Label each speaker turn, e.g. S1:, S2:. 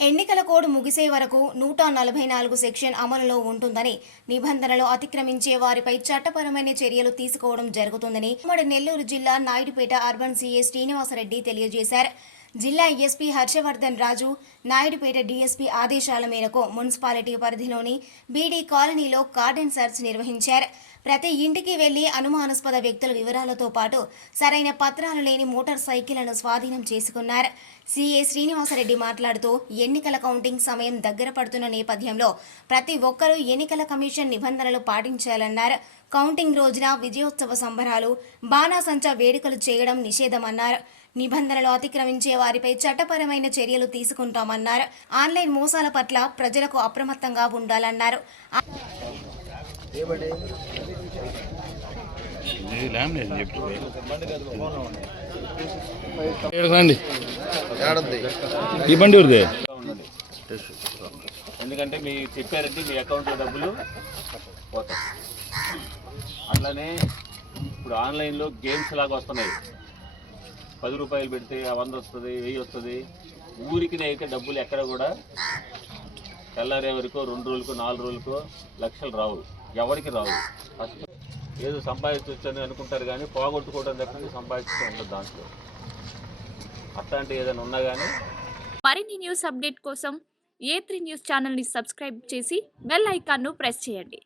S1: ఎన్నికల కోడ్ ముగిసే వరకు నూట నలభై నాలుగు సెక్షన్ అమలులో ఉంటుందని నిబంధనలు అతిక్రమించే వారిపై చట్టపరమైన చర్యలు తీసుకోవడం జరుగుతుందని ఉమ్మడి నెల్లూరు జిల్లా నాయుడుపేట అర్బన్ సీఏ శ్రీనివాసరెడ్డి తెలియజేశారు. జిల్లా ఎస్పీ హర్షవర్ధన్ రాజు నాయుడుపేట డీఎస్పీ ఆదేశాల మేరకు మున్సిపాలిటీ పరిధిలోని బీడీ కాలనీలో కార్డెన్ సెర్చ్ నిర్వహించారు. ప్రతి ఇంటికి వెళ్ళి అనుమానాస్పద వ్యక్తుల వివరాలతో పాటు సరైన పత్రాలు లేని మోటార్ సైకిళ్ళను స్వాధీనం చేసుకున్నారు. సీఏ శ్రీనివాసరెడ్డి మాట్లాడుతూ ఎన్నికల కౌంటింగ్ సమయం దగ్గర పడుతున్న నేపథ్యంలో ప్రతి ఒక్కరూ ఎన్నికల కమిషన్ నిబంధనలు పాటించాలన్నారు. కౌంటింగ్ రోజున విజయోత్సవ సంబరాలు బాణాసంచా వేడుకలు చేయడం నిషేధమన్నారు. నిబంధనలు అతిక్రమించే వారిపై చట్టపరమైన చర్యలు తీసుకుంటామన్నారు. ఆన్లైన్ మోసాల పట్ల ప్రజలకు అప్రమత్తంగా ఉండాలన్నారు.
S2: ఎందుకంటే మీ చెప్పారంటే మీ అకౌంట్లో డబ్బులు పోతాయి. అట్లానే ఇప్పుడు ఆన్లైన్లో గేమ్స్ లాగా వస్తున్నాయి. పది రూపాయలు పెడితే ఆ వంద వస్తుంది వెయ్యి వస్తుంది. ఊరికి అయితే డబ్బులు ఎక్కడ కూడా తెల్లారే వరకు రెండు రోజులకు నాలుగు రోజులకు లక్షలు రావు. ఎవరికి రావు. ఫస్ట్ ఏదో సంపాదించవచ్చని అనుకుంటారు కానీ పోగొట్టుకోవడం దగ్గర సంపాదించడం ఉండదు దాంట్లో. అట్లాంటి ఏదైనా ఉన్నా కానీ
S3: మరిన్ని న్యూస్ అప్డేట్ కోసం ఏ త్రీ న్యూస్ ఛానల్ని సబ్స్క్రైబ్ చేసి బెల్ ఐకాన్ను ప్రెస్ చేయండి.